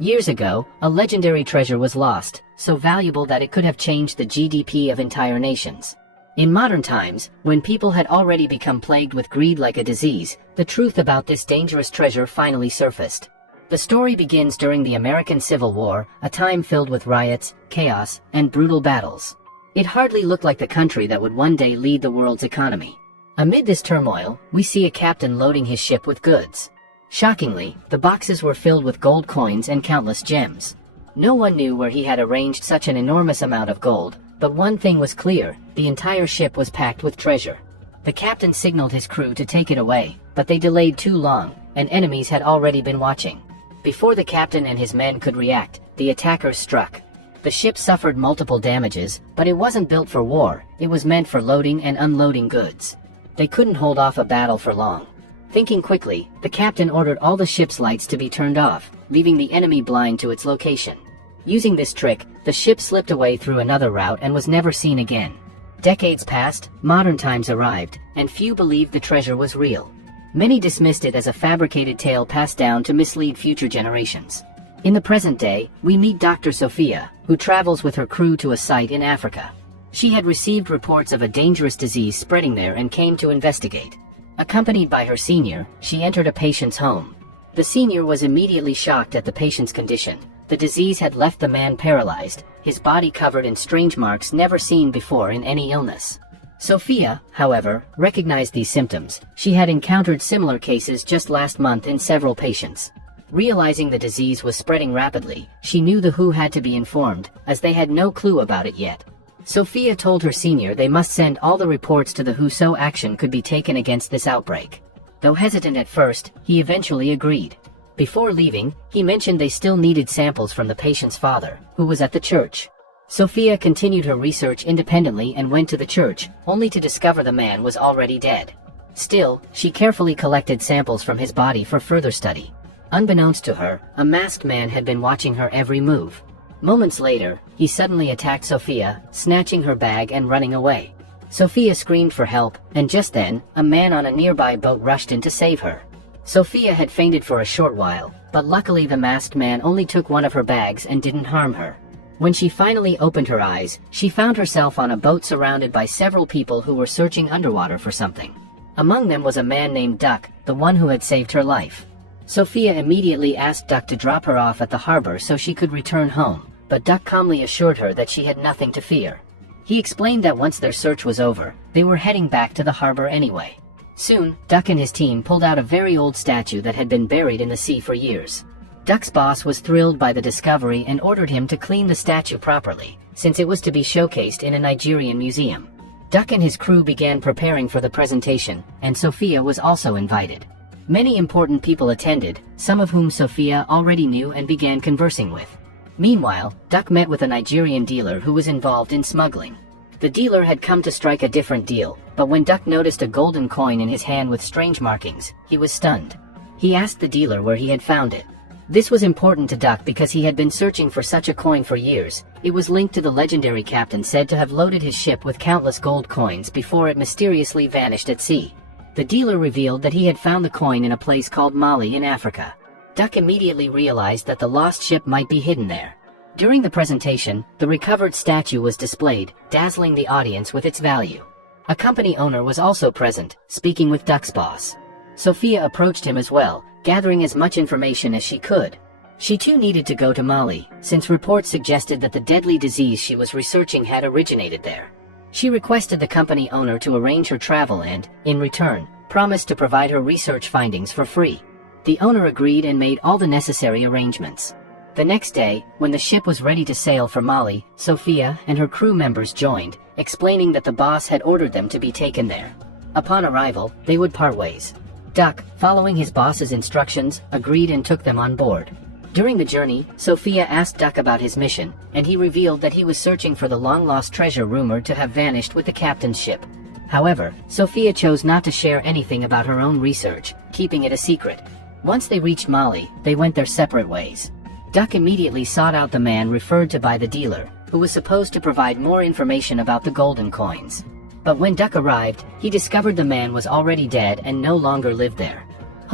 Years ago, a legendary treasure was lost, so valuable that it could have changed the GDP of entire nations. In modern times, when people had already become plagued with greed like a disease, the truth about this dangerous treasure finally surfaced. The story begins during the American Civil War, a time filled with riots, chaos, and brutal battles. It hardly looked like the country that would one day lead the world's economy. Amid this turmoil, we see a captain loading his ship with goods. Shockingly, the boxes were filled with gold coins and countless gems. No one knew where he had arranged such an enormous amount of gold, but one thing was clear: the entire ship was packed with treasure. The captain signaled his crew to take it away, but they delayed too long, and enemies had already been watching. Before the captain and his men could react, the attackers struck. The ship suffered multiple damages, but it wasn't built for war, it was meant for loading and unloading goods. They couldn't hold off a battle for long. Thinking quickly, the captain ordered all the ship's lights to be turned off, leaving the enemy blind to its location. Using this trick, the ship slipped away through another route and was never seen again. Decades passed, modern times arrived, and few believed the treasure was real. Many dismissed it as a fabricated tale passed down to mislead future generations. In the present day, we meet Dr. Sophia, who travels with her crew to a site in Africa. She had received reports of a dangerous disease spreading there and came to investigate. Accompanied by her senior, she entered a patient's home. The senior was immediately shocked at the patient's condition. The disease had left the man paralyzed, his body covered in strange marks never seen before in any illness. Sophia, however, recognized these symptoms. She had encountered similar cases just last month in several patients. Realizing the disease was spreading rapidly, she knew the WHO had to be informed, as they had no clue about it yet. Sophia told her senior they must send all the reports to the WHO so action could be taken against this outbreak. Though hesitant at first, he eventually agreed. Before leaving, he mentioned they still needed samples from the patient's father, who was at the church. Sophia continued her research independently and went to the church, only to discover the man was already dead. Still, she carefully collected samples from his body for further study. Unbeknownst to her, a masked man had been watching her every move. Moments later, he suddenly attacked Sophia, snatching her bag and running away. Sophia screamed for help, and just then, a man on a nearby boat rushed in to save her. Sophia had fainted for a short while, but luckily the masked man only took one of her bags and didn't harm her. When she finally opened her eyes, she found herself on a boat surrounded by several people who were searching underwater for something. Among them was a man named Duck, the one who had saved her life. Sophia immediately asked Duck to drop her off at the harbor so she could return home, but Duck calmly assured her that she had nothing to fear. He explained that once their search was over, they were heading back to the harbor anyway. Soon, Duck and his team pulled out a very old statue that had been buried in the sea for years. Duck's boss was thrilled by the discovery and ordered him to clean the statue properly, since it was to be showcased in a Nigerian museum. Duck and his crew began preparing for the presentation, and Sophia was also invited. Many important people attended, some of whom Sophia already knew and began conversing with. Meanwhile, Duck met with a Nigerian dealer who was involved in smuggling. The dealer had come to strike a different deal, but when Duck noticed a golden coin in his hand with strange markings, he was stunned. He asked the dealer where he had found it. This was important to Duck because he had been searching for such a coin for years. It was linked to the legendary captain said to have loaded his ship with countless gold coins before it mysteriously vanished at sea. The dealer revealed that he had found the coin in a place called Mali in Africa. Duck immediately realized that the lost ship might be hidden there. During the presentation, the recovered statue was displayed, dazzling the audience with its value. A company owner was also present, speaking with Duck's boss. Sophia approached him as well, gathering as much information as she could. She too needed to go to Mali, since reports suggested that the deadly disease she was researching had originated there. She requested the company owner to arrange her travel and, in return, promised to provide her research findings for free. The owner agreed and made all the necessary arrangements. The next day, when the ship was ready to sail for Mali, Sophia and her crew members joined, explaining that the boss had ordered them to be taken there. Upon arrival, they would part ways. Duck, following his boss's instructions, agreed and took them on board. During the journey, Sophia asked Duck about his mission, and he revealed that he was searching for the long-lost treasure rumored to have vanished with the captain's ship. However, Sophia chose not to share anything about her own research, keeping it a secret. Once they reached Mali, they went their separate ways. Duck immediately sought out the man referred to by the dealer, who was supposed to provide more information about the golden coins. But when Duck arrived, he discovered the man was already dead and no longer lived there.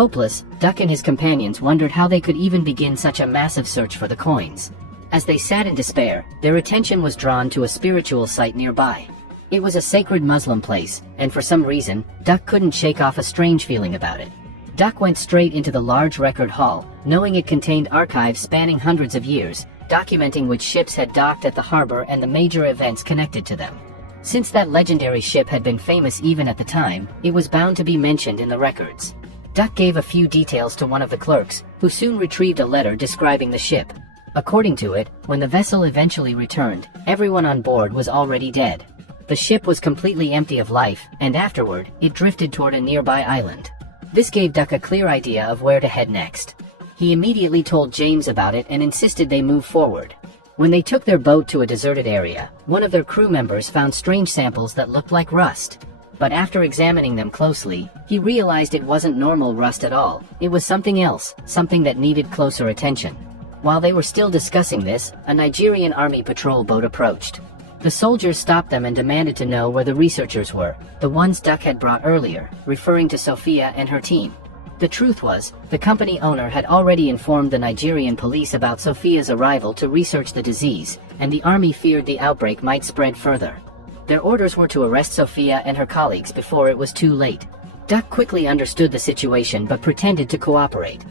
Hopeless, Duck and his companions wondered how they could even begin such a massive search for the coins. As they sat in despair, their attention was drawn to a spiritual site nearby. It was a sacred Muslim place, and for some reason, Duck couldn't shake off a strange feeling about it. Duck went straight into the large record hall, knowing it contained archives spanning hundreds of years, documenting which ships had docked at the harbor and the major events connected to them. Since that legendary ship had been famous even at the time, it was bound to be mentioned in the records. Duck gave a few details to one of the clerks, who soon retrieved a letter describing the ship. According to it, when the vessel eventually returned, everyone on board was already dead. The ship was completely empty of life, and afterward, it drifted toward a nearby island. This gave Duck a clear idea of where to head next. He immediately told James about it and insisted they move forward. When they took their boat to a deserted area, one of their crew members found strange samples that looked like rust. But after examining them closely, he realized it wasn't normal rust at all. It was something else, something that needed closer attention. While they were still discussing this, a Nigerian army patrol boat approached. The soldiers stopped them and demanded to know where the researchers were, the ones Duck had brought earlier, referring to Sophia and her team. The truth was, the company owner had already informed the Nigerian police about Sophia's arrival to research the disease, and the army feared the outbreak might spread further. Their orders were to arrest Sophia and her colleagues before it was too late. Duck quickly understood the situation but pretended to cooperate.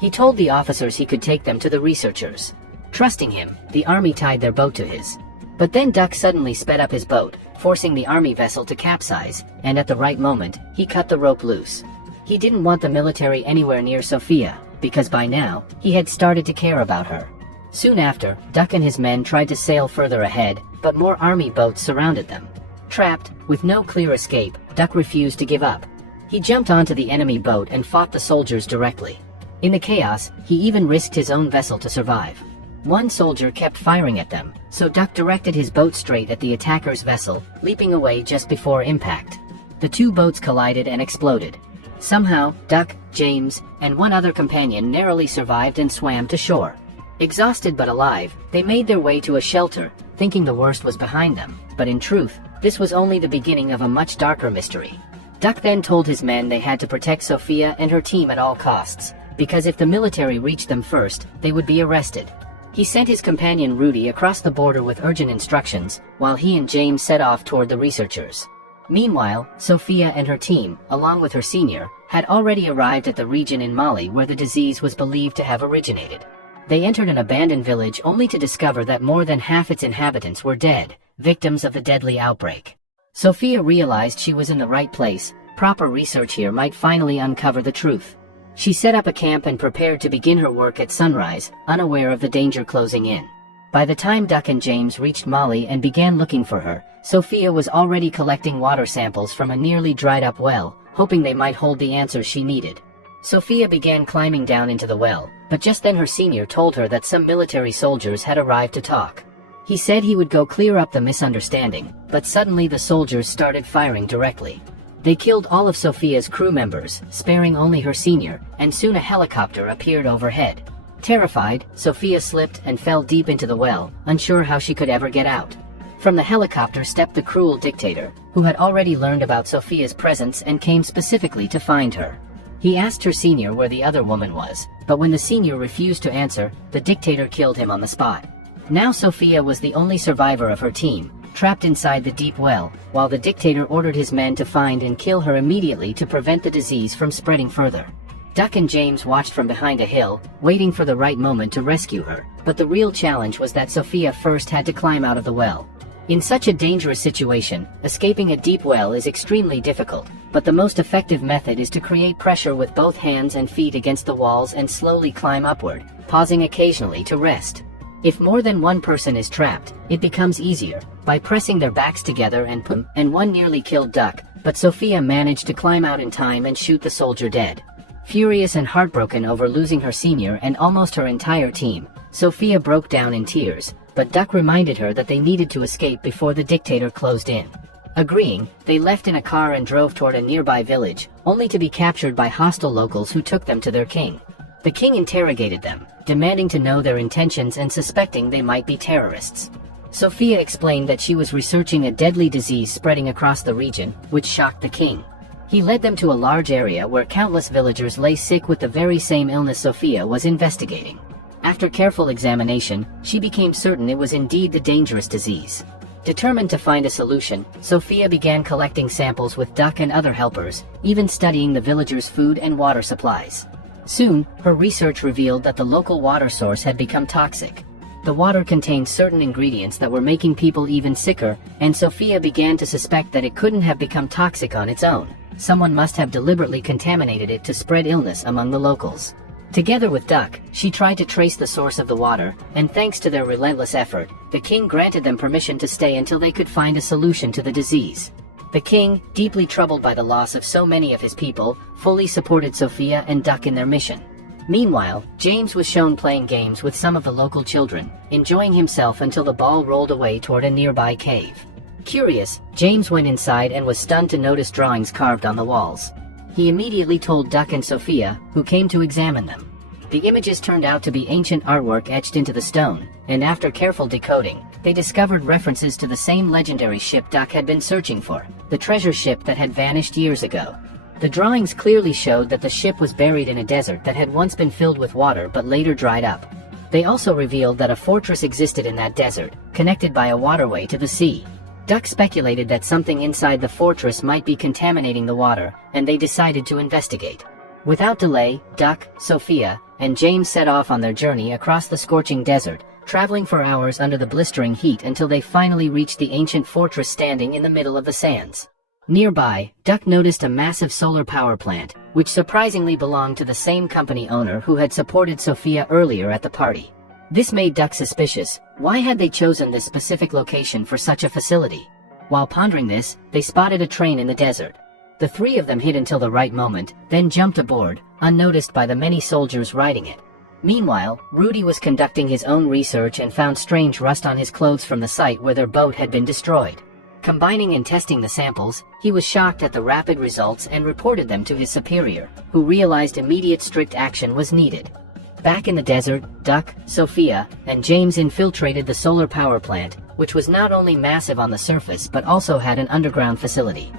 He told the officers he could take them to the researchers. Trusting him, the army tied their boat to his. But then Duck suddenly sped up his boat, forcing the army vessel to capsize, and at the right moment, he cut the rope loose. He didn't want the military anywhere near Sophia, because by now, he had started to care about her. Soon after, Duck and his men tried to sail further ahead, but more army boats surrounded them. Trapped, with no clear escape, Duck refused to give up. He jumped onto the enemy boat and fought the soldiers directly. In the chaos, he even risked his own vessel to survive. One soldier kept firing at them, so Duck directed his boat straight at the attacker's vessel, leaping away just before impact. The two boats collided and exploded. Somehow, Duck, James, and one other companion narrowly survived and swam to shore. Exhausted but alive, they made their way to a shelter, thinking the worst was behind them, but in truth, this was only the beginning of a much darker mystery. Duck then told his men they had to protect Sophia and her team at all costs, because if the military reached them first, they would be arrested. He sent his companion Rudy across the border with urgent instructions, while he and James set off toward the researchers. Meanwhile, Sophia and her team, along with her senior, had already arrived at the region in Mali where the disease was believed to have originated. They entered an abandoned village only to discover that more than half its inhabitants were dead, victims of the deadly outbreak. Sophia realized she was in the right place. Proper research here might finally uncover the truth. She set up a camp and prepared to begin her work at sunrise, unaware of the danger closing in. By the time Duck and James reached Mali and began looking for her, Sophia was already collecting water samples from a nearly dried-up well, hoping they might hold the answers she needed. Sophia began climbing down into the well, but just then her senior told her that some military soldiers had arrived to talk. He said he would go clear up the misunderstanding, but suddenly the soldiers started firing directly. They killed all of Sophia's crew members, sparing only her senior, and soon a helicopter appeared overhead. Terrified, Sophia slipped and fell deep into the well, unsure how she could ever get out. From the helicopter stepped the cruel dictator, who had already learned about Sophia's presence and came specifically to find her. He asked her senior where the other woman was, but when the senior refused to answer, the dictator killed him on the spot. Now Sophia was the only survivor of her team, trapped inside the deep well, while the dictator ordered his men to find and kill her immediately to prevent the disease from spreading further. Duck and James watched from behind a hill, waiting for the right moment to rescue her, but the real challenge was that Sophia first had to climb out of the well. In such a dangerous situation, escaping a deep well is extremely difficult, but the most effective method is to create pressure with both hands and feet against the walls and slowly climb upward, pausing occasionally to rest. If more than one person is trapped, it becomes easier, by pressing their backs together and one nearly killed Duck, but Sophia managed to climb out in time and shoot the soldier dead. Furious and heartbroken over losing her senior and almost her entire team, Sophia broke down in tears, but Duck reminded her that they needed to escape before the dictator closed in. Agreeing, they left in a car and drove toward a nearby village, only to be captured by hostile locals who took them to their king. The king interrogated them, demanding to know their intentions and suspecting they might be terrorists. Sophia explained that she was researching a deadly disease spreading across the region, which shocked the king. He led them to a large area where countless villagers lay sick with the very same illness Sophia was investigating. After careful examination, she became certain it was indeed the dangerous disease. Determined to find a solution, Sophia began collecting samples with Duck and other helpers, even studying the villagers' food and water supplies. Soon, her research revealed that the local water source had become toxic. The water contained certain ingredients that were making people even sicker, and Sophia began to suspect that it couldn't have become toxic on its own. Someone must have deliberately contaminated it to spread illness among the locals. Together with Duck, she tried to trace the source of the water, and thanks to their relentless effort, the king granted them permission to stay until they could find a solution to the disease. The king, deeply troubled by the loss of so many of his people, fully supported Sophia and Duck in their mission. Meanwhile, James was shown playing games with some of the local children, enjoying himself until the ball rolled away toward a nearby cave. Curious, James went inside and was stunned to notice drawings carved on the walls. He immediately told Duck and Sophia, who came to examine them. The images turned out to be ancient artwork etched into the stone, and after careful decoding, they discovered references to the same legendary ship Duck had been searching for, the treasure ship that had vanished years ago. The drawings clearly showed that the ship was buried in a desert that had once been filled with water but later dried up. They also revealed that a fortress existed in that desert, connected by a waterway to the sea. Duck speculated that something inside the fortress might be contaminating the water, and they decided to investigate. Without delay, Duck, Sophia, and James set off on their journey across the scorching desert, traveling for hours under the blistering heat until they finally reached the ancient fortress standing in the middle of the sands. Nearby, Duck noticed a massive solar power plant, which surprisingly belonged to the same company owner who had supported Sophia earlier at the party. This made Duck suspicious. Why had they chosen this specific location for such a facility? While pondering this, they spotted a train in the desert. The three of them hid until the right moment, then jumped aboard, unnoticed by the many soldiers riding it. Meanwhile, Rudy was conducting his own research and found strange rust on his clothes from the site where their boat had been destroyed. Combining and testing the samples, he was shocked at the rapid results and reported them to his superior, who realized immediate strict action was needed. Back in the desert, Duck, Sophia, and James infiltrated the solar power plant, which was not only massive on the surface but also had an underground facility.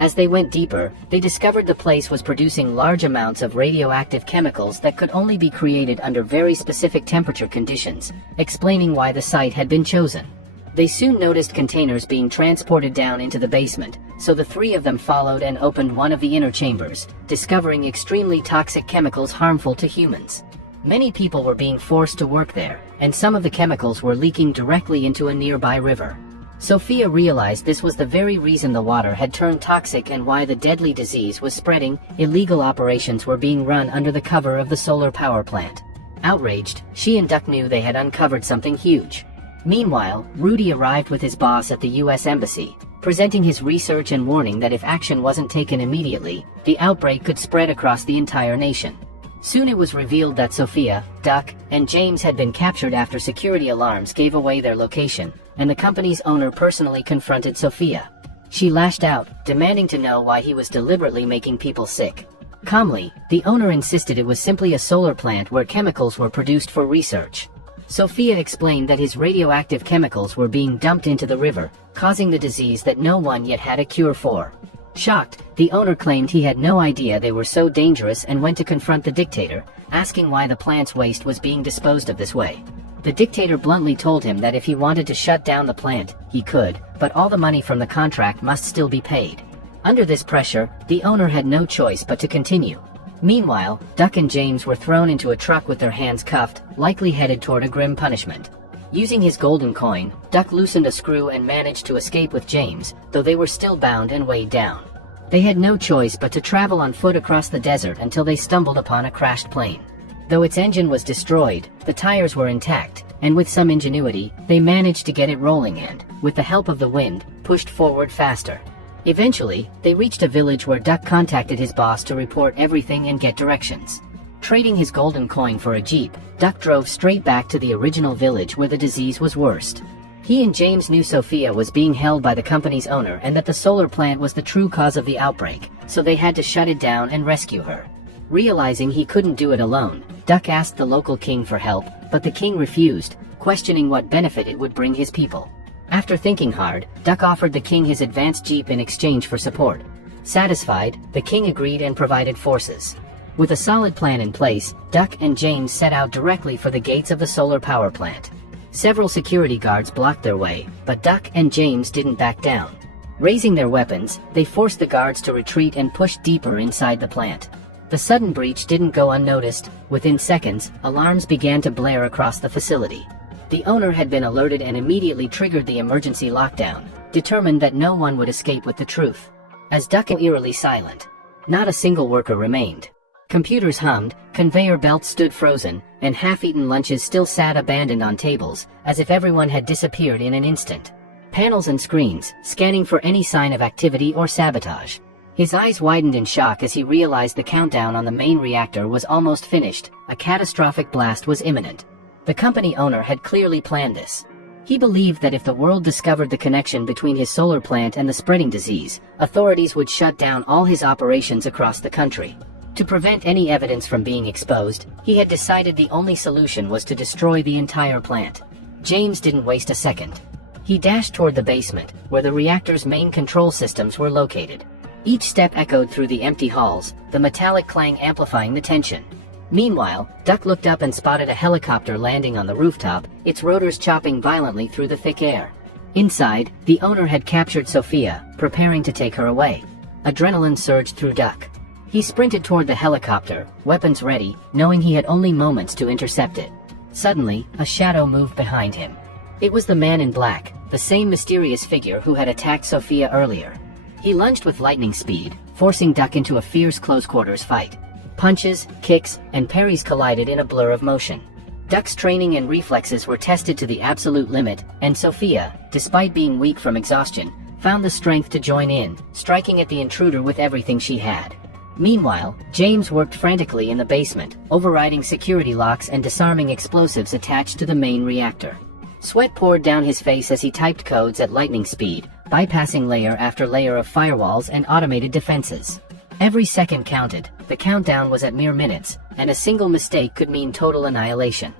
As they went deeper, they discovered the place was producing large amounts of radioactive chemicals that could only be created under very specific temperature conditions, explaining why the site had been chosen. They soon noticed containers being transported down into the basement, so the three of them followed and opened one of the inner chambers, discovering extremely toxic chemicals harmful to humans. Many people were being forced to work there, and some of the chemicals were leaking directly into a nearby river. Sophia realized this was the very reason the water had turned toxic and why the deadly disease was spreading. Illegal operations were being run under the cover of the solar power plant. Outraged, she and Duck knew they had uncovered something huge. Meanwhile, Rudy arrived with his boss at the U.S. Embassy, presenting his research and warning that if action wasn't taken immediately, the outbreak could spread across the entire nation. Soon it was revealed that Sophia, Duck, and James had been captured after security alarms gave away their location, and the company's owner personally confronted Sophia. She lashed out, demanding to know why he was deliberately making people sick. Calmly, the owner insisted it was simply a solar plant where chemicals were produced for research. Sophia explained that his radioactive chemicals were being dumped into the river, causing the disease that no one yet had a cure for. Shocked, the owner claimed he had no idea they were so dangerous and went to confront the dictator, asking why the plant's waste was being disposed of this way. The dictator bluntly told him that if he wanted to shut down the plant, he could, but all the money from the contract must still be paid. Under this pressure, the owner had no choice but to continue. Meanwhile, Duck and James were thrown into a truck with their hands cuffed, likely headed toward a grim punishment. Using his golden coin, Duck loosened a screw and managed to escape with James, though they were still bound and weighed down. They had no choice but to travel on foot across the desert until they stumbled upon a crashed plane. Though its engine was destroyed, the tires were intact, and with some ingenuity, they managed to get it rolling and, with the help of the wind, pushed forward faster. Eventually, they reached a village where Duck contacted his boss to report everything and get directions. Trading his golden coin for a jeep, Duck drove straight back to the original village where the disease was worst. He and James knew Sophia was being held by the company's owner and that the solar plant was the true cause of the outbreak, so they had to shut it down and rescue her. Realizing he couldn't do it alone, Duck asked the local king for help, but the king refused, questioning what benefit it would bring his people. After thinking hard, Duck offered the king his advanced jeep in exchange for support. Satisfied, the king agreed and provided forces. With a solid plan in place, Duck and James set out directly for the gates of the solar power plant. Several security guards blocked their way, but Duck and James didn't back down. Raising their weapons, they forced the guards to retreat and push deeper inside the plant. The sudden breach didn't go unnoticed. Within seconds, alarms began to blare across the facility. The owner had been alerted and immediately triggered the emergency lockdown, determined that no one would escape with the truth. As Duck was eerily silent, not a single worker remained. Computers hummed, conveyor belts stood frozen, and half-eaten lunches still sat abandoned on tables, as if everyone had disappeared in an instant. Panels and screens, scanning for any sign of activity or sabotage. His eyes widened in shock as he realized the countdown on the main reactor was almost finished. A catastrophic blast was imminent. The company owner had clearly planned this. He believed that if the world discovered the connection between his solar plant and the spreading disease, authorities would shut down all his operations across the country. To prevent any evidence from being exposed, he had decided the only solution was to destroy the entire plant. James didn't waste a second. He dashed toward the basement, where the reactor's main control systems were located. Each step echoed through the empty halls, the metallic clang amplifying the tension. Meanwhile, Duck looked up and spotted a helicopter landing on the rooftop, its rotors chopping violently through the thick air. Inside, the owner had captured Sophia, preparing to take her away. Adrenaline surged through Duck. He sprinted toward the helicopter, weapons ready, knowing he had only moments to intercept it. Suddenly, a shadow moved behind him. It was the man in black, the same mysterious figure who had attacked Sophia earlier. He lunged with lightning speed, forcing Duck into a fierce close-quarters fight. Punches, kicks, and parries collided in a blur of motion. Duck's training and reflexes were tested to the absolute limit, and Sophia, despite being weak from exhaustion, found the strength to join in, striking at the intruder with everything she had. Meanwhile, James worked frantically in the basement, overriding security locks and disarming explosives attached to the main reactor. Sweat poured down his face as he typed codes at lightning speed, bypassing layer after layer of firewalls and automated defenses. Every second counted. The countdown was at mere minutes, and a single mistake could mean total annihilation.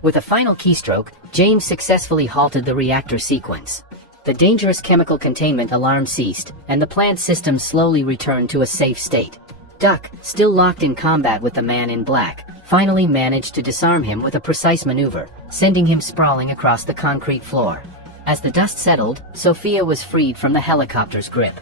With a final keystroke, James successfully halted the reactor sequence. The dangerous chemical containment alarm ceased, and the plant system slowly returned to a safe state. Duck, still locked in combat with the man in black, finally managed to disarm him with a precise maneuver, sending him sprawling across the concrete floor. As the dust settled, Sophia was freed from the helicopter's grip.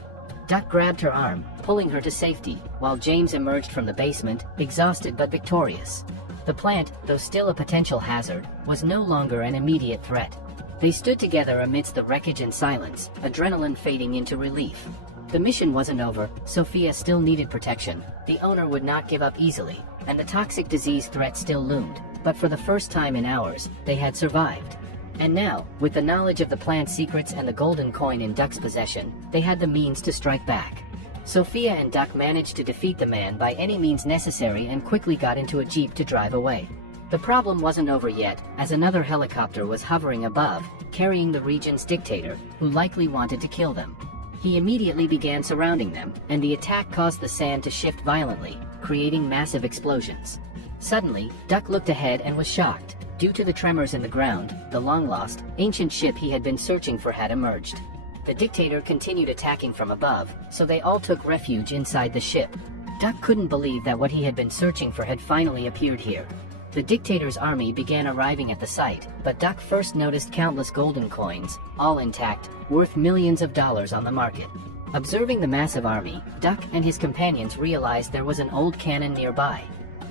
Duck grabbed her arm, pulling her to safety, while James emerged from the basement, exhausted but victorious. The plant, though still a potential hazard, was no longer an immediate threat. They stood together amidst the wreckage and silence, adrenaline fading into relief. The mission wasn't over. Sophia still needed protection, the owner would not give up easily, and the toxic disease threat still loomed, but for the first time in hours, they had survived. And now, with the knowledge of the plant's secrets and the golden coin in Duck's possession, they had the means to strike back. Sophia and Duck managed to defeat the man by any means necessary and quickly got into a jeep to drive away. The problem wasn't over yet, as another helicopter was hovering above, carrying the region's dictator, who likely wanted to kill them. He immediately began surrounding them, and the attack caused the sand to shift violently, creating massive explosions. Suddenly, Duck looked ahead and was shocked. Due to the tremors in the ground, the long-lost, ancient ship he had been searching for had emerged. The dictator continued attacking from above, so they all took refuge inside the ship. Duck couldn't believe that what he had been searching for had finally appeared here. The dictator's army began arriving at the site, but Duck first noticed countless golden coins, all intact, worth millions of dollars on the market. Observing the massive army, Duck and his companions realized there was an old cannon nearby.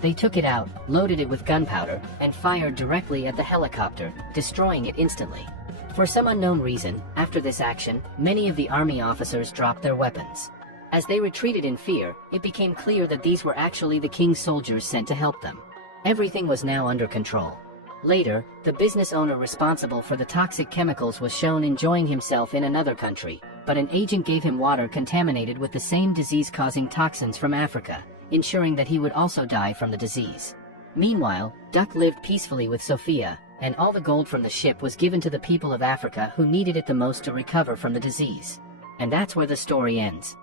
They took it out, loaded it with gunpowder, and fired directly at the helicopter, destroying it instantly. For some unknown reason, after this action, many of the army officers dropped their weapons. As they retreated in fear, it became clear that these were actually the king's soldiers sent to help them. Everything was now under control. Later, the business owner responsible for the toxic chemicals was shown enjoying himself in another country, but an agent gave him water contaminated with the same disease-causing toxins from Africa, ensuring that he would also die from the disease. Meanwhile, Duck lived peacefully with Sophia, and all the gold from the ship was given to the people of Africa who needed it the most to recover from the disease. And that's where the story ends.